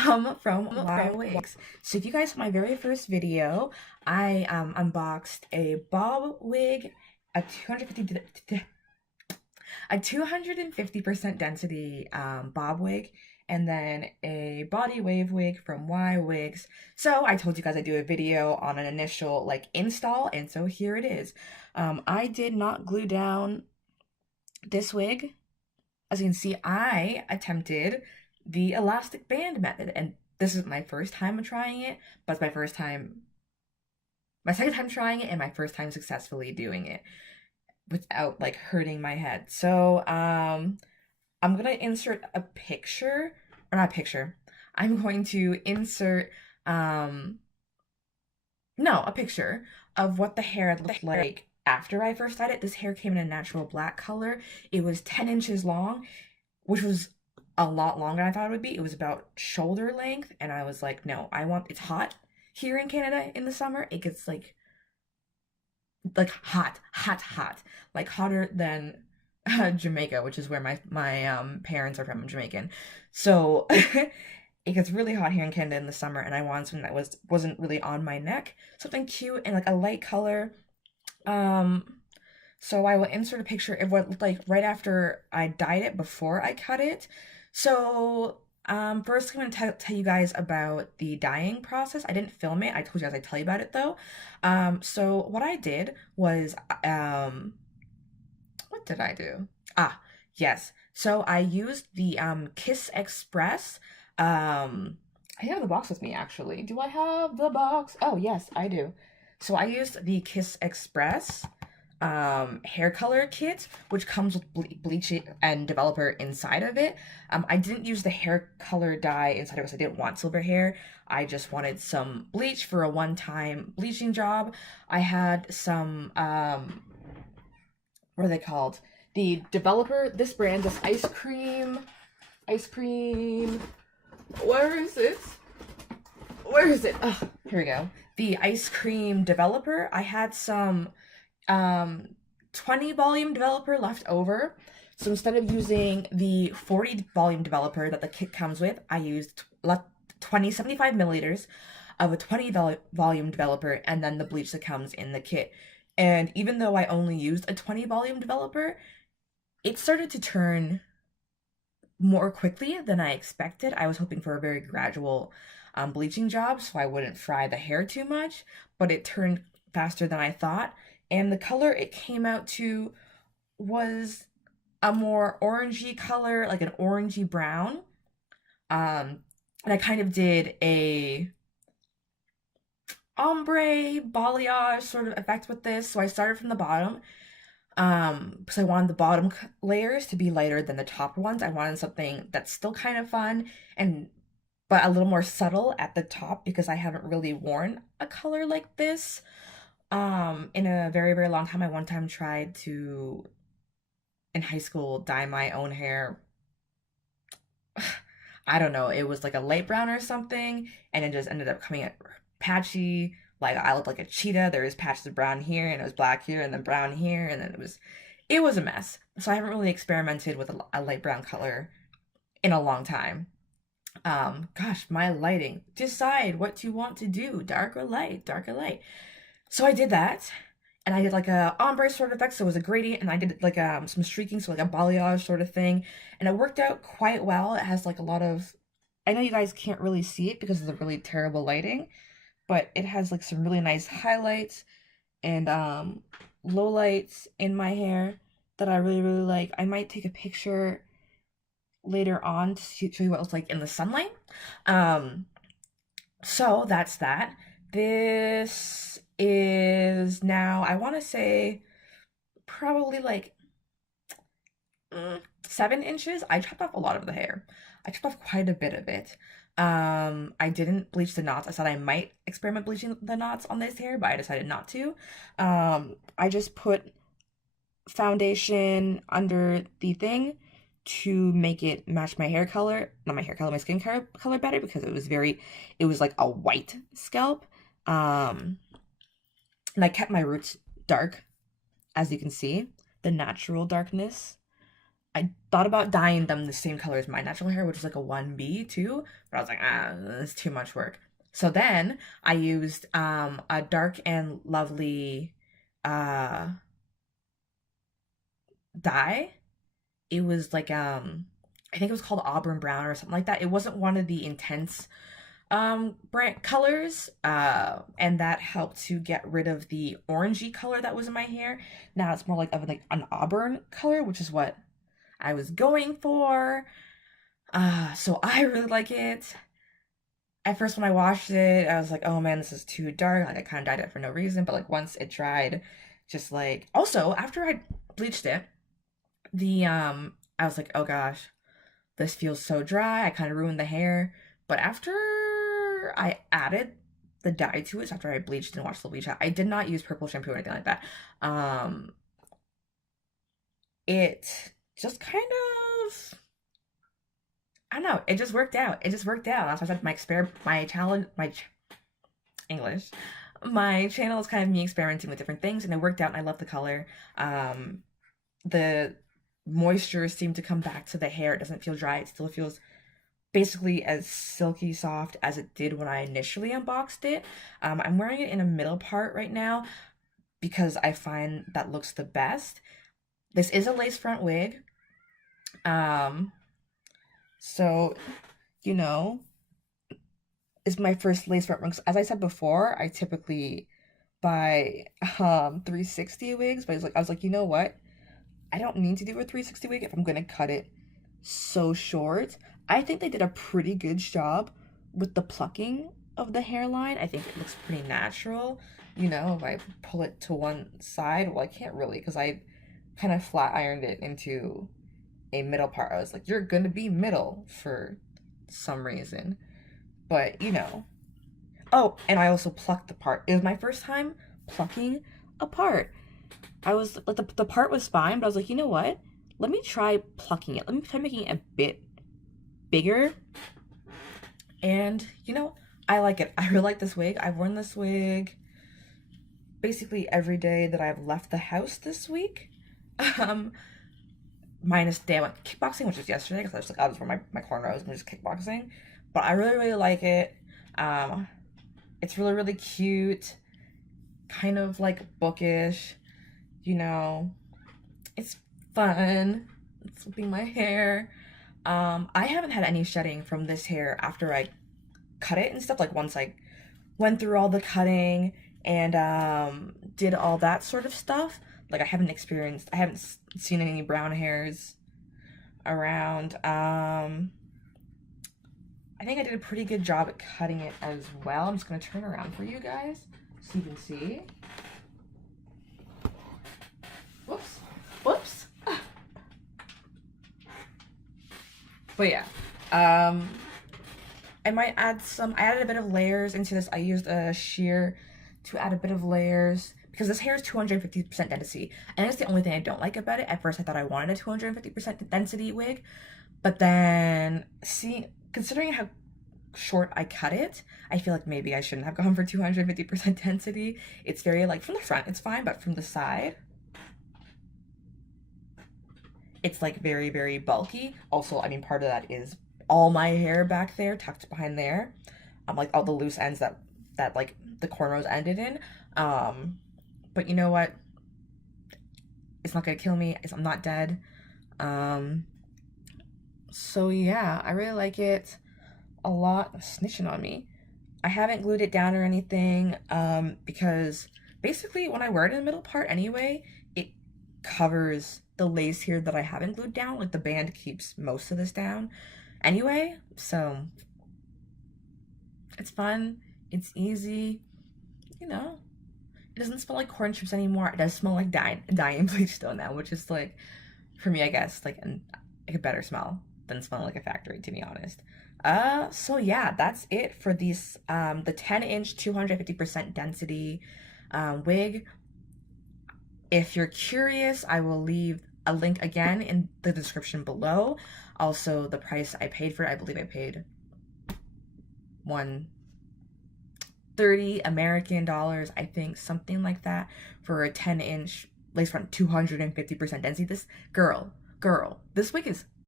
from YWigs. So if you guys saw my very first video, I unboxed a bob wig, a 250% density bob wig, and then a body wave wig from YWigs. So I told you guys I'd do a video on an initial like install, and so here it is. I did not glue down this wig. As you can see, I attempted the elastic band method, and this is my first time trying it, but it's my second time trying it, and my first time successfully doing it without like hurting my head. So I'm gonna insert a picture, or not a picture. I'm going to insert no, a picture of what the hair looked like after I first dyed it. This hair came in a natural black color. It was 10 inches long, which was a lot longer than I thought it would be. It was about shoulder length, and I was like, no, it's hot here in Canada in the summer. It gets like hot, like hotter than Jamaica, which is where my parents are from. I'm Jamaican, so it gets really hot here in Canada in the summer, and I wanted something that wasn't really on my neck, something cute and like a light color. So I will insert a picture of what it looked like right after I dyed it, before I cut it. So first I'm going to tell you guys about the dyeing process. I didn't film it. I told you guys I'd tell you about it though. So what I did was, what did I do? Ah, yes. So I used the Kiss Express. I have the box with me actually. Do I have the box? Oh, yes, I do. So I used the Kiss Express hair color kit, which comes with bleach and developer inside of it. I didn't use the hair color dye inside of it because I didn't want silver hair. I just wanted some bleach for a one-time bleaching job. I had some what are they called? The developer, this brand, this ice cream. Where is it? Where is it? Oh, here we go. The ice cream developer. I had some 20 volume developer left over. So instead of using the 40 volume developer that the kit comes with, I used 75 milliliters of a 20 volume developer, and then the bleach that comes in the kit. And even though I only used a 20 volume developer, it started to turn more quickly than I expected. I was hoping for a very gradual bleaching job so I wouldn't fry the hair too much, but it turned faster than I thought. And the color it came out to was a more orangey color, like an orangey brown. And I kind of did a ombre balayage sort of effect with this. So I started from the bottom, because I wanted the bottom layers to be lighter than the top ones. I wanted something that's still kind of fun and but a little more subtle at the top, because I haven't really worn a color like this in a very, very long time. I one time tried to, in high school, dye my own hair. I don't know, it was like a light brown or something, and it just ended up coming out patchy. Like I looked like a cheetah. There was patches of brown here, and it was black here, and then brown here, and then it was a mess. So I haven't really experimented with a light brown color in a long time. Gosh, my lighting. Decide what you want to do, dark or light, dark or light. So I did that, and I did like a ombre sort of effect, so it was a gradient, and I did like some streaking, so like a balayage sort of thing, and it worked out quite well. It has like a lot of, I know you guys can't really see it because of the really terrible lighting, but it has like some really nice highlights and lowlights in my hair that I really, really like. I might take a picture later on to show you what it looks like in the sunlight. So that's that. This is now, I want to say, probably like 7 inches. I chopped off a lot of the hair. I chopped off quite a bit of it. I didn't bleach the knots. I thought I might experiment bleaching the knots on this hair, but I decided not to. I just put foundation under the thing to make it match my hair color, not my hair color, my skin color better, because it was like a white scalp. And I kept my roots dark, as you can see, the natural darkness I thought about dyeing them the same color as my natural hair, which is like a 1B too, but I was like, it's too much work. So then I used a Dark and Lovely uh dye. It was like I think it was called Auburn Brown or something like that. It wasn't one of the intense brand colors, and that helped to get rid of the orangey color that was in my hair. Now it's more like of like an auburn color, which is what I was going for. So I really like it. At first when I washed it, I was like, oh man, this is too dark. Like I kind of dyed it for no reason, but like once it dried, just like also after I bleached it, the I was like, oh gosh, this feels so dry. I kind of ruined the hair. But after I added the dye to it, so after I bleached and washed the bleach out, I did not use purple shampoo or anything like that. It just kind of, I don't know, it just worked out. It just worked out. That's why I said my challenge, English. My channel is kind of me experimenting with different things, and it worked out, and I love the color. The moisture seemed to come back to the hair. It doesn't feel dry. It still feels basically as silky soft as it did when I initially unboxed it. I'm wearing it in a middle part right now because I find that looks the best. This is a lace front wig. So, you know, it's my first lace front wig. As I said before, I typically buy 360 wigs, but I was like, you know what? I don't need to do a 360 wig if I'm gonna cut it so short. I think they did a pretty good job with the plucking of the hairline. I think it looks pretty natural. You know, if I pull it to one side, well, I can't really because I kind of flat ironed it into a middle part. I was like, you're gonna be middle for some reason. But, you know. Oh, and I also plucked the part. It was my first time plucking a part. I was like, the part was fine, but I was like, you know what? Let me try plucking it. Let me try making it a bit bigger. And, you know, I like it. I really like this wig. I've worn this wig basically every day that I've left the house this week. Minus the day I went kickboxing, which was yesterday, because I was like, I was wearing my cornrows and just kickboxing. But I really, really like it. It's really, really cute. Kind of like bookish. You know, it's fun. Flipping my hair. I haven't had any shedding from this hair after I cut it and stuff. Like once I went through all the cutting and did all that sort of stuff. Like I haven't seen any brown hairs around. I think I did a pretty good job at cutting it as well. I'm just gonna turn around for you guys so you can see. Whoops. Whoops. But yeah. I might add I added a bit of layers into this. I used a shear to add a bit of layers because this hair is 250% density. And that's the only thing I don't like about it. At first I thought I wanted a 250% density wig, but then considering how short I cut it, I feel like maybe I shouldn't have gone for 250% density. It's very like from the front it's fine, but from the side it's like very, very bulky. Also, I mean, part of that is all my hair back there tucked behind there. Like all the loose ends that like the cornrows ended in. But you know what? It's not gonna kill me. I'm not dead. So yeah, I really like it a lot. Snitching on me. I haven't glued it down or anything, because basically when I wear it in the middle part anyway, it covers the lace here that I haven't glued down. Like the band keeps most of this down anyway, so it's fun, it's easy, you know. It doesn't smell like corn chips anymore. It does smell like dye and bleach though now, which is like, for me I guess, like a better smell than smelling like a factory, to be honest. So yeah, that's it for these the 10-inch 250% density wig. If you're curious, I will leave a link again in the description below. Also, the price I paid for it, I believe I paid $130 American dollars, I think, something like that, for a 10-inch lace front 250% density. This girl, girl, this wig is